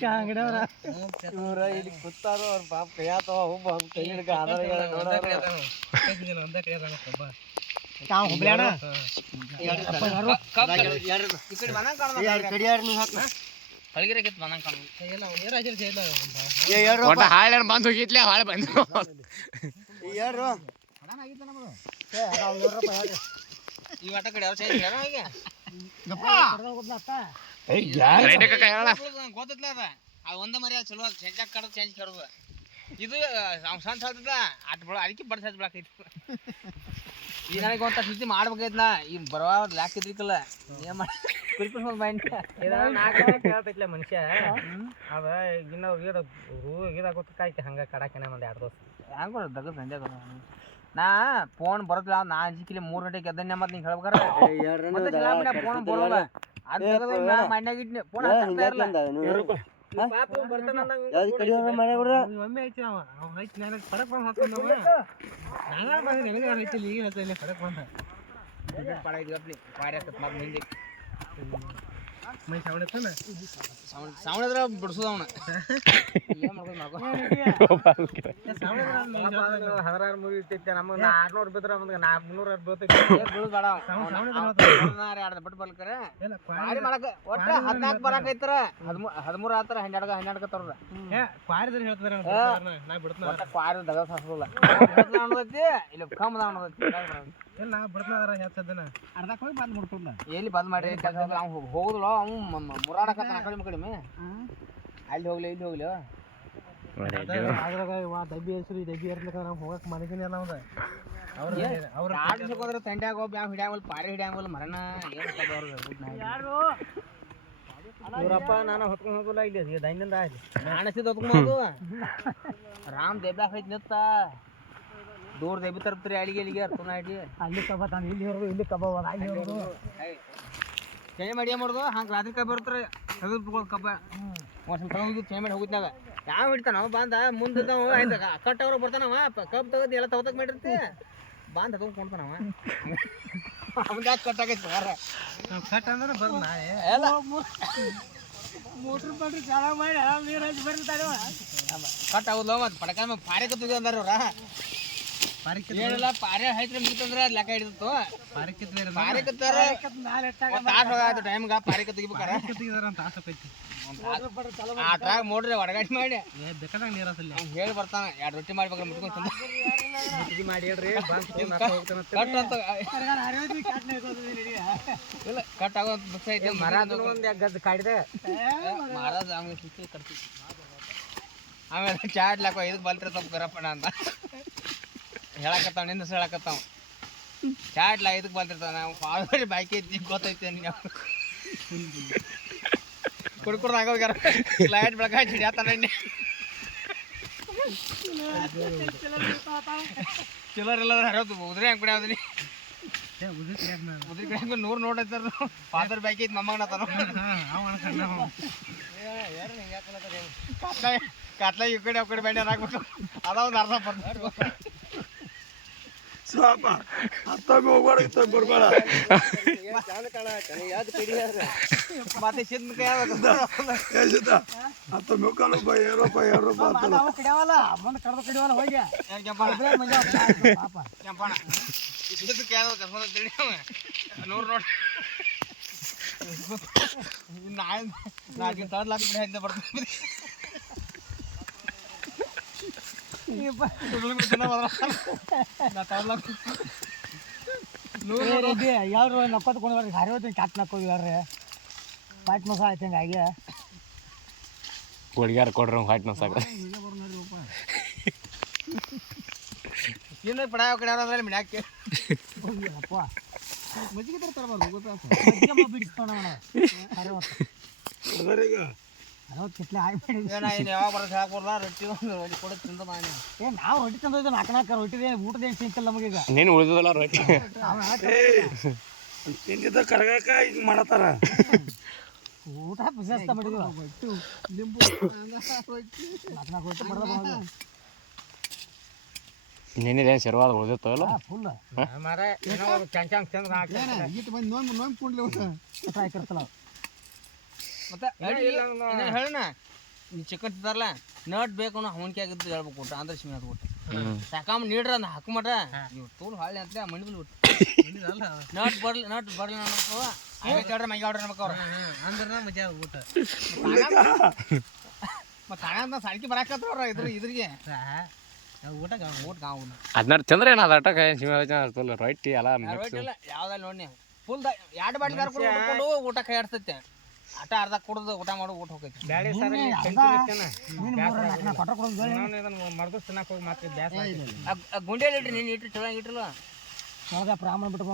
ಕಾಂಗಡವ್ರ ಇವ್ರ ಇಲ್ಲಿ ಕೂತಾರೋ ಅವ್ರ ಪಾಪ ಕೈಯಾತವ ಒಬ್ಬ ಕೈ ಹಿಡ್ಕ ಆಧಾರ ಬಂದ್ ಹೋಗಿತ್ಲೆ ಹಾಳೆ ಬಂದು ಈ ಆಟ ಕಡೆ ಅವ್ರು ಚೇಂಜ್ ಗೊತ್ತಲ್ಲ ಅದ ಅದು ಒಂದ ಮರಿ ಚಲೋ ಚೇಂಜ್ ಕಡ್ದು ಚೇಂಜ್ ಕಡ್ದು ಇದು ಸಣ್ಣ ಹೇಳ್ತದ ಆಟ ಬಿಡ ಅದಕ್ಕೆ ಬಡ್ಸ ಬಿಡಾಕೈತಿ ಈಗ ನನಗೆ ಒಂತ ಸ್ಥಿತಿ ಮಾಡ್ಬೇಕೈತ್ನಾ ಈಗ ಬರುವ ಲಾಕಿದ್ರಿಕಲ್ಲ ಏನ್ ಮಾಡಿ ಕೇಳ್ತೈತ್ಲೆ ಮನುಷ್ಯ ಅದ ಇನ್ನ ಗೊತ್ತಾಯ್ತು ಹಂಗ ಕಡಾಕಿನ ಒಂದ್ 2 ದಿವಸ ಹ್ಯಾಂಗ ಬರೋದು ದಗದ್ ಸಂಜೆ ನಾ ಫೋನ್ ಬರೋದಿಲ್ಲ ನಾ 5 ಕಿಲೋ 3 ಗಂಟೆಗೆ ಎದ್ದನ್ನೇ ಮತ್ತೆ ನಿಂಗೆ ಹೇಳ್ಬೇಕಾರ ಫೋನ್ ಬರೋಲ್ಲ ಅದು ಮನ್ಯಾಗ ಇಟ್ನಿ ಫೋನ್ ಹಚ್ತಾ ಇರಲ್ಲ ಒಮ್ಮೆ ಐತಿ ಅವ ಐತಿ ನನಗೆ ಫರಕ್ ಬಂದು ಹಾಕೊಂಡವ ನಂಗ ಬಂದ ನಿನಗೆ ಐತಿ ಈಗ ಹೇಳ್ತಾ ಫರಕ್ ಬಂದ ಪಾಡ ಇದ್ಗಪ್ಲಿ ಪಾರಿ ಆಗ್ತದೆ ಮತ್ತೆ ಮುಂದೆ ಮೈ ಸಾವಣ ತಾನ ಸಾವಣದ್ರ ಬಿಡ್ಸೋದ ಅವನ ಹದಿನಾರು ಮುರಿ ಇರ್ತೈತೆ ನಮಗೆ 600 ಬಿದ್ರೆ ನಮ್ಗೆ 300 ಬೀಳ್ತೈತಿ ಬಿಟ್ಟು ಬರ್ಕರೆ ಒಟ್ಟ 14 ಬರಾಕೈತರ 13 ಆತರ 12 ತರೋದ ಕ್ವಾರಿದ್ರೆ ಹೇಳ್ತಾರೆ ನಾ ಬಿಡ್ತಾನ ಕ್ವಾರಿ ದಗ ಸಾಸೋಲ್ಲ ಇಲ್ಲಿ ಕಮ್ಮದ ಅನ್ನೋದೈತಿ ಇಲ್ಲ ನಾ ಬಿಡ್ತಾನ ಹೇಳ್ತದನ ಅರ್ಧಕ್ಕೆ ಹೋಗಿ ಬಂದ್ ಮುಡ್ಕೊಂಡ ಎಲ್ಲಿ ಬಂದ್ ಮಾಡಿ ಅವ್ನು ಹೋಗುದಿಲ್ಲ ಅವ್ನು ಮುರಾಡಕತ್ತಾನ ಕಡಿಮೆ ಅಲ್ಲಿ ಹೋಗ್ಲಿ ಇಲ್ಲಿ ಹೋಗ್ಲಿ ಅದ್ರಾಗ ಡಬ್ಬಿ ಹೆಸರು ಡಬ್ಬಿ ಇರ್ಲಿಕ್ಕ ನಾವು ಹೋಗಕ್ ಮನಗಿನ ಎಲ್ಲ ಅವ್ರ ಆಡಿಸ್ಕೋದ್ರೆ ತಂಡ್ಯಾಗ ಒಬ್ಬ ಯಾವ ಹಿಡಿಯಂಗಲ್ಲ ಪಾರಿ ಹಿಡಿಯಂಗಲ್ಲ ಮರಣ ಇವರಪ್ಪ ನಾನು ಹೊತ್ಕೊಂಡು ಹೋಗಲ್ಲ ಇಲ್ಲಿ ದೈನಿಂದ ಆಯ್ತು ಕಾಣಿಸಿದ ಹೊತ್ಕೊಂಡು ರಾಮ್ ದೇಬ್ಯಾಗ ಐತಿ ನಿತ್ತ ದೂರ ದೇಬಿ ತರ್ಬ್ತೀರಿ ಅಲ್ಲಿಗೆ ಅರ್ಥನ ಆಡಿ ಅಲ್ಲಿ ಕಬ್ಬ ತಾನು ಇಲ್ಲಿ ಹೊರದು ಇಲ್ಲಿ ಕಬ್ಬ ಅಲ್ಲಿ ಹೊರದು ಚೇಂಜ್ ಮಾಡಿ ಏನು ಮಾಡೋದು ಹಂಗೆ ರಾತ್ರಿ ಕಬ್ಬ ಬರ್ತಾರೆ ತೆಗೆದು ಕಬ್ಬ ಒಂದು ತಗೊಂಡು ಚೇಂಜ್ ಮಾಡಿ ಹೋಗಿದ್ನಾಗ ಯಾವ ಹಿಡ್ತಾನ ಅವ ಬಂದ ಮುಂದೆ ಆಯ್ತು ಕಟ್ಟವ್ರು ಬರ್ತಾನವ ಕಬ್ಬು ತೆಗೆದು ಎಲ್ಲ ತಗೋತಕ್ ಮಾಡಿರ್ತಿ ಬಂದು ತಗೊಂಡು ಕೊಂಡ್ತಾನವ ಅವ್ನು ಯಾಕೆ ಕಟ್ಟಾಗೈತಿ ಯಾರ ಕಟ್ ಅಂದ್ರೆ ಬರ್ ನಾಳೆ ಎಲ್ಲ ಮೋಟ್ರ್ ಪಟ್ರಿ ಚೆನ್ನಾಗಿ ಮಾಡಿ ನೀರು ಹಚ್ಚಿ ಬರ್ತಾರೆ ಕಟ್ ಆಗುದಿಲ್ಲ ಮತ್ತು ಪಡಕ ಪಾರೆ ಕತ್ತಿದ್ವಿ ಅಂದಾರ ಅವ್ರ ಏನಿಲ್ಲ ಪಾರೆ ಹೈತ್ರ ಮುಗಿತಂದ್ರೆ ಲೆಕ್ಕ ಹಿಡಿದಿತ್ತು ಪಾರೆ ಕತ್ತಾರ ತಾಸು ಟೈಮ್ಗ ಪಾರೆ ತೆಗಿಬೇಕಾರ ಆ ಟ್ರಾಗ ಮೋಟ್ರಿ ಒಡಗಾಡಿ ಮಾಡಿ ಬೇಕಾದಾಗ ನೀರು ಹಸಲ್ಲ ಹೇಳಿ ಬರ್ತಾನ 2 ರೊಟ್ಟಿ ಮಾಡ್ಬೇಕಾರೆ ಮುಟ್ಕೊಂಡು ಮಾಡಿ ಹೇಳ್ರಿ ಕಟ್ ಅಂತ ಇಲ್ಲ ಕಟ್ ಆಗೋ ಬುಕ್ಸ್ ಐತೆ ಮರ ಒಂದು ಗದ್ದು ಕಾಡಿದೆ ಮಹಾರಾಜ ಆಮೇಲೆ ಸುತ್ತಿ ಕಟ್ತಿ ಆಮೇಲೆ ಚಾಟ್ ಲಾಕೋ ಇದಕ್ಕೆ ಬಲ್ತ್ರಿ ತಪ್ಪು ಕರಪ್ಪಣ ಅಂತ ಹೇಳಕತ್ತಾವ ನಿಂದ ಹೇಳಕತ್ತಾವ ಚಾಟ್ಲ ಇದಕ್ಕೆ ಬಲ್ತಿರ್ತಾವ ನಾವು ಫಾರ್ವರ್ಡ್ ಬೈಕ್ ಐತಿ ಗೊತ್ತೈತಿ ನೀವು ಕುಡ್ಕುಡ್ದು ಆಗೋಗ್ಯಾರ ಲೈಟ್ ಬೆಳಕ ಹಿಡಿಯತ್ತಾನ ಚಿಲ್ಲರ್ ಎಲ್ಲ ಹರಿಯೋದು ಉದ್ರಿ ಹಂಗೆ ಕುಡಿಯೋದ್ರಿ ಉದ್ರಿ ಕಡೆ 100 ನೋಟ್ ಐತಾರ ಫಾದರ್ ಬೈಕ್ ಐತಿ ಮೊಮ್ಮಗನತ್ತಾನ ಕತ್ಲ ಈ ಕಡೆ ಆ ಕಡೆ ಬೆಂಡೆ ಹಾಕ್ಬಿಟ್ಟು ಅದ ಒಂದು ಅರ್ಧ ಬರ್ತಾರೆ ಸಾಪ ಅತ್ತೊಮ್ಮೆ ಹೋಗ್ಬಾರ್ದು ಬರ್ಬೇಡ ಮತ್ತೆ ಸಿದ್ಧ ಅತ್ತೊಮ್ಮೆ ಹೋಗಲ್ಲ ₹2 ಕಡಿಯವಲ್ಲ ಮುಂದೆ ಕಡ್ದು ಕಡಿಯವಲ್ಲ ಹೋಗಿ ಕೆಂಪಣ ಇದಕ್ಕೆ ಕೇಳ 100 ನೋಟ್ ನಾಲ್ಕು ತರ್ಡ್ ಲಾಕ್ ಬಿಡಿ ಹಿಂದೆ ಬರ್ತೀನಿ ಯಾರು ನಕ್ಕೋತ್ಕೊಂಡು ಬರ್ರಿ ಹರಿವತ್ತು ಕ್ಯಾಟ್ ನಕ್ಕೋಗಿ ಬರ್ರಿ ಪಾಟ್ ಮಸ ಆಯ್ತು ಹಂಗಾಗಿ ಹುಡುಗ್ಯಾರ ಕೊಡ್ರಿ ಹಾಟ್ ಮಸಾಕ ಏನು ಪಡ ಕಡೆ ಅವ್ರಲ್ಲಿ ಮಿಡಾಕೆ ಅಪ್ಪ ಮಜ್ಜಿಗೆ ತರಬಾರ್ದು ಗೊತ್ತಾ ಬಿಡಿಸ್ತಾನ ಕಿಟ್ಲೆ ಯಾವಾಗ ಬರೋದು ಹಾಕೋಲ್ಲ ರೊಟ್ಟಿ ರೊಟ್ಟಿ ಕೊಡೋದು ತಿಂದ ನಾನು ನಾವು ರೊಟ್ಟಿ ತಂದಿದ್ದು 4 ರೊಟ್ಟಿ ಊಟದ ಏನು ಸಿಂಕಲ್ಲ ನಮಗೀಗ ನೀನು ಉಳಿದಲ್ಲ ರೊಟ್ಟಿ ತಿಂದಿದ್ದ ಕರಗಾಕ ಈಗ ಮಾಡತ್ತಾರ ಊಟ ಬಿಸಿಸ್ತಾ ಮಾಡಿದ್ವಿ ಲಿಂಬು 4 ರೊಟ್ಟಿ ಮಾಡ್ದ ನಿನ್ನೆ ಶರ್ವಾದ ಉಳಿದಿತ್ತು ಅಲ್ಲ ಫುಲ್ ಮಾರೆ ಏನೋ ಕ್ಯಾಂಚಾಂಗ್ ಚಂದ ಹಾಕಿ ನೋಯ್ ಕುಂಡ್ಲಿ ಹಾಕಿರ್ತಲ್ಲ ಮತ್ತೆ ಹೇಳಣ ಈ ಚಿಕನ್ ತಿಂತಾರಲ್ಲ ನಟ್ ಬೇಕು ಅನ್ನೋ ಅವನಿಕೆ ಆಗಿದ್ದು ಹೇಳ್ಬೇಕು ಊಟ ಅಂದ್ರೆ ಸಿಮೆ ಅದು ಊಟ ಸಾಕಾಮ ನೀಡ್ರ ಅಂದ ಹಾಕಮಟ ಇವ್ ತೋಲ್ ಹಾಳೆ ಅಂತ ಮಣ್ಣಿ ಬಿಲ್ ನಟ್ ಬರ್ಲಿ ಅನ್ನೋ ಆಮೇಲೆ ಮೈ ಆರ್ಡರ್ ಅನ್ಬೇಕು ಅವ್ರ ಅಂದ್ರೆ ಮಜಾ ಊಟ ಮತ್ತೆ ತಾಣ ಸಾಣಿಕೆ ಬರಾಕತ್ತವ್ರ ಇದ್ರಿಗೆ ಊಟ ಊಟ ಕಾವು ಅದನ್ನ ತಿಂದ್ರೆ ಏನು ಅದು ಅಟಕ ರೊಟ್ಟಿ ಎಲ್ಲ ಇಲ್ಲ ಯಾವ್ದಲ್ಲಿ ನೋಡಿ ಫುಲ್ 2 ಬಾಟ್ಲಿ ಕರ್ಕೊಂಡು ಊಟ ಕೈ ಆಡ್ತೈತೆ ಆಟ ಅರ್ಧ ಕುಡ್ದು ಊಟ ಮಾಡು ಊಟ ಹೋಗೈತಿ ಬ್ಯಾಳಿ ಸರ್ ಮರ್ದು ತಿನ್ನಕ್ ಹೋಗಿ ಮತ್ತೆ ಗುಂಡಿಯಲ್ಲಿ ಇಟ್ರಿ ನೀನು ಇಟ್ರಿ ಚಲೋ ಇಟ್ರಲ್ಲ ಪ್ರಾಣ ಬಿಟ್ಟು